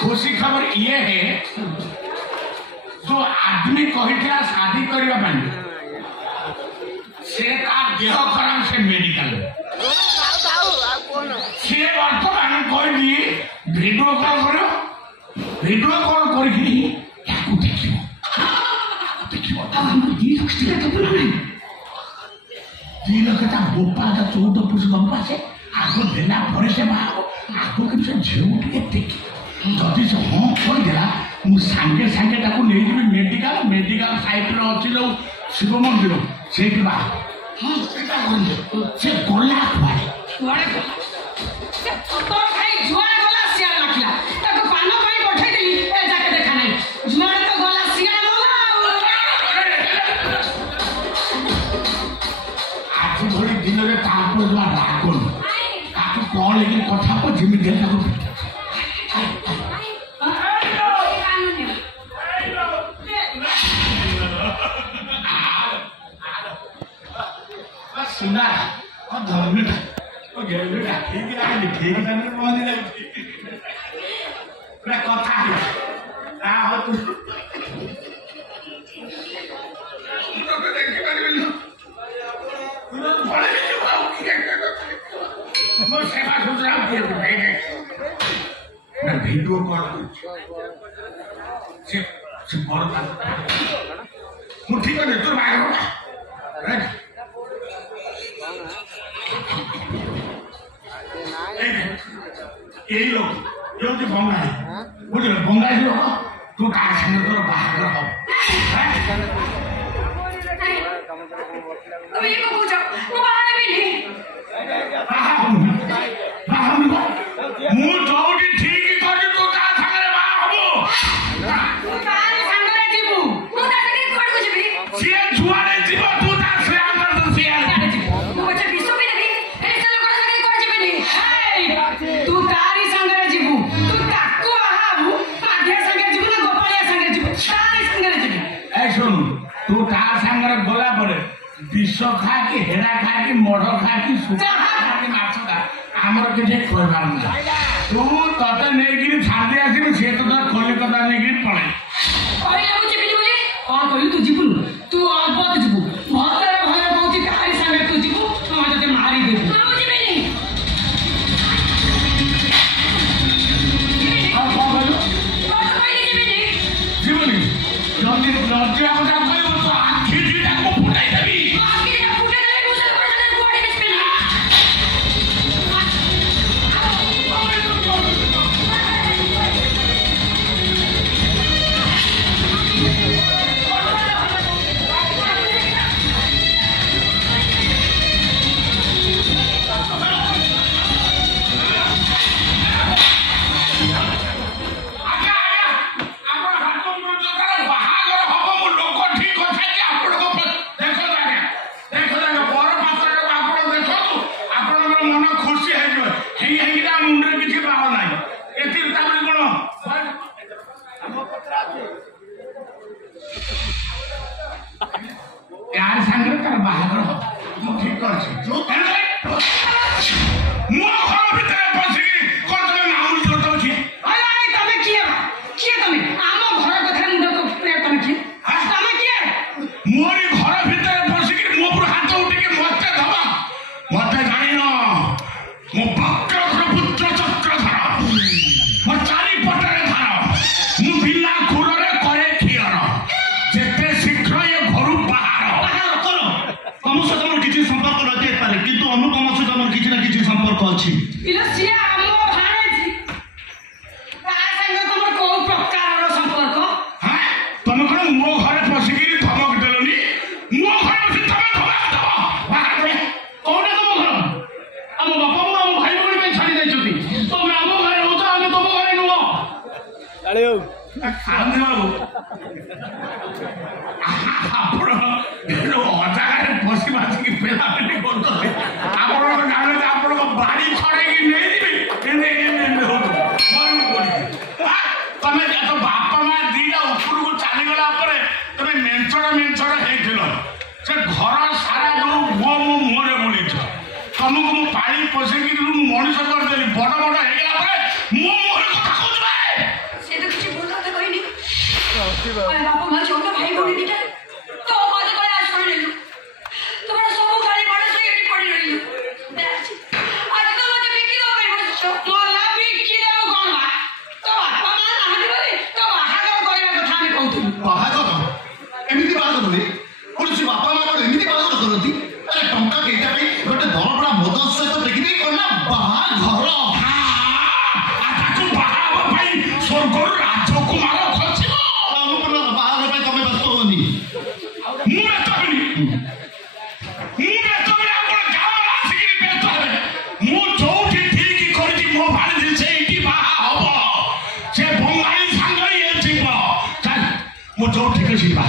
खुशी खबर ये है जो आदमी कही शादी करने से देह खराब से मेडिकल सी बर्तमान कहली भिडियो कल कर भिडियो कल कर गोपाल 14 पुरुष लंबा से आग देला पर से बाहर आग के झील टे देखी जदि से हाँ कहदेला मुझे सांगे सांगे मेडिकल मेडिकल साइड अच्छी जो शिव मंदिर से हाँ से गला दिन में राग कौन लेकिन कथा को जिम्मी सुना धर्मटा ठीक कथा सेवा सुधरा भिडियो कल ठीक है तोर बाहर यही लोग जो बंगाली बुझे बंगाली लोग तू तार संगे तोर बाहर हम तू तार सांगे गला पड़े विष खा कि हेरा खा कि मढ़ खा कि सुखा खा कि माछ खा आमर किसी कहबार ना तू तते नहीं छाड़ी आसबि सी तो कलिकता नहीं पड़े कौन कहलु तू जीवन तू अल्प जीवु भले भले कहूँ तारी सांगे तू जीवु ते मारी देबु जीवनी जल्दी लज्जा ତାର ବାହାଘର ହବ ମୁଁ ଠିକ କରିଛି ମୋ ଘର ଭିତରେ ପଶିକି କଣ ତମେ ନାଉରି ଦଉଛ ତମେ କିଏ କିଏ ତମେ ଆମ ଘର କଥା ମୁଣ୍ଡ ତମେ କିଏ ତମେ କିଏ ମୋରି ଘର ଭିତରେ ପଶିକି ମୋ ଉପରୁ ହାତ ଉଠିକି ମତେ ଧବା ମତେ ଜାଣିନ ମୋ ବକ୍ରଧର ପୁତ୍ର ଚକ୍ରଧର ମୋ ଚାରିପଟରେ ଧାର ମୁଁ ବିନା ଖୁରରେ କରେ ଖିଅର ଯେତେ ଶୀଘ୍ର ଏ ଘରୁ ବାହାର କର ତମ ସହିତ ମୋର କିଛି ସମ୍ପର୍କ ନଥାଇପାରେ କିନ୍ତୁ ଅନୁପମ ସହିତ ମୋର କିଛି ନା କିଛି ସମ୍ପର୍କ ଅଛି। ସିଏ ଆମ ଭାଣେଜୀ ତା ସାଙ୍ଗେ ତମର କୋଉ ପ୍ରକାରର ସମ୍ପର୍କ ତମେ କଣ ମୋ ଘରେ ପଶିକିରି ଧମକ ଦେଲନି ମୋ ଘରେ ପଶି ତମେ ଧମକ ଦବ ବାହାର କରି କୋଉଟା ତମ ଘର ଆମ ବାପା ମା ଆମ ଭାଇ ଭଉଣୀ ପାଇଁ ଛାଡ଼ି ଯାଇଛନ୍ତି ତମେ ଆମ ଘରେ ରହୁଛ ଆମେ ତମ ଘରେ ନୁହଁ ସାନ୍ଧି ବାବୁ ଆପଣ ଅଜାଗାରେ ବସି ବାସିକି ପେଲାପେଲି କରୁଛନ୍ତି ଆପଣଙ୍କ ଗାଁରେ ଆପଣଙ୍କ ବାଡ଼ି ଛଡ଼େଇକି ନେଇଯିବି ତମେ ତ ବାପା ମା ଦିଟା ଉପରକୁ ଚାଲିଗଲା ପରେ ତମେ ମେଞ୍ଚଡ଼ ହେଇଥିଲ ସେ ଘର ସାରା ଯୋଉ ମୋ ମୁହଁରେ ବୁଲିଛ ତମକୁ ମୁଁ ପାଣି ପଶେଇକି ମୁଁ ମଣିଷ କରିଦେଲି ବଡ଼ ହେଇଗଲା ପରେ ମୋ ମୁହଁରେ କଥା କହୁଛୁ ସେ ତ କିଛି ଭୁଲ କଥା କହିନି ବାପା ମା ଛୋଟ ଭାଇ ଭଉଣୀ ଦିଟା ତ ମତେ କଳେ ଆজ ପଡ଼ି ରହିଲୁ তোমার ସବୁ ଗାଳି ମାଡ଼ ସେ ଏଠି ପଡ଼ି ରହିଲୁ ଆଜି ତ ମତେ ବିକି ଦେବା ପାଇଁ ବସିଛ ମଲା ବିକି ଦେବ କଣ ବା ତ ବାପା ମା ନାହାନ୍ତି ବୋଲି ତ ବାହାଘର କରିବା କଥା ଆମେ କହୁଥିଲୁ ବାହାଘର ଏମିତି ବାହାଘର ହୁଏ କୌଣସି ବାପା ମା କଣ ଏମିତି ବାହାଘର କରନ୍ତି ଆରେ ଟଙ୍କା କେଇଟା ପାଇଁ ଗୋଟେ ଦରପଡ଼ା ମଦ ସହିତ ଦେଖିଦେଇ କଲା ବାହାଘର ତାକୁ ବାହା ହେବା ପାଇଁ ସ୍ୱର୍ଗରୁ ରାଜକୁମାର ଖସିବ ବାହାଘର ପାଇଁ ତମେ ବ୍ୟସ୍ତ ହୁଅନି ମୁଁ ବ୍ୟସ୍ତ ହେବି ଆପଣ ଗାଁ ଆସିକିରି ବ୍ୟସ୍ତ ହେବେ ମୁଁ ଯୋଉଠି ଠିକ କରିଛି ମୋ ଭାଣିଜୀ ସେଇଠି ବାହା ହବ ସେ ବଙ୍ଗାଳୀ ସାଙ୍ଗରେ ଯିବ ମୁଁ ଯୋଉଠି ଯିବା